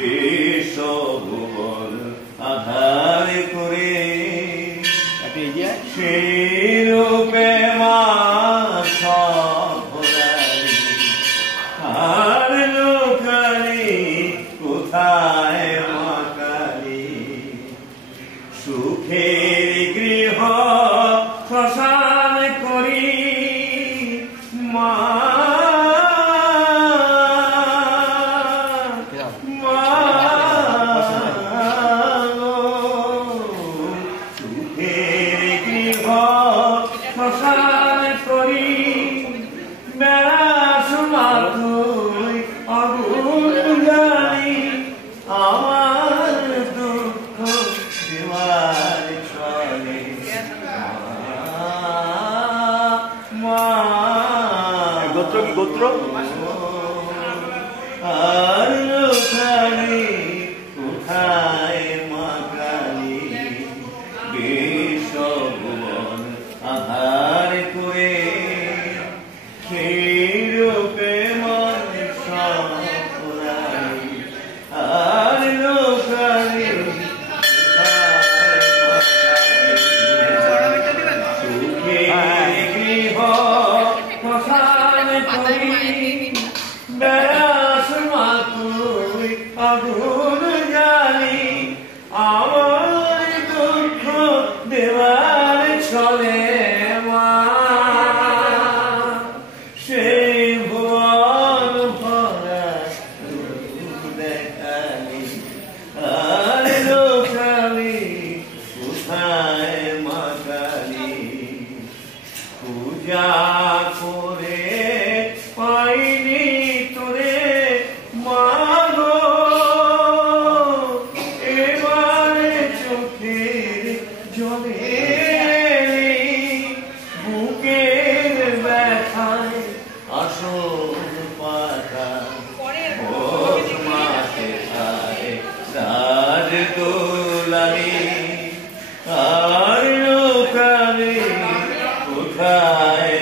বিশ্বভুবন আধার করে সেই রূপে মা সভরালি আর লোকালি কোথায় মা কালী সুখের গৃহ শ্মশান করি মা শ্মশান করি বেড়াস মাতুই আগুন জানি আমার দুঃখ দেওয়ার চলে মা গোত্র কি গোত্র আর লোকালি কোথায় মা কালী বিশ্বভুবন আধার করে সেই রূপে মন সপুরাই আর লোকালি সুখের গৃহ শ্মশান করি বেড়াস মাতুই আগুন জানি আমার দুঃখ দেওয়ার চলে মা সেই ভুবন ভরা দেখালি আর লোকালি কোথায় মা কালী পূজা করে পাইনি তোরে মাগো এবারে চোখের জলে বুকের ব্যথায় আসল পাতা মাঠে খায় রাজ দোলারি আর লোকালি কোথায়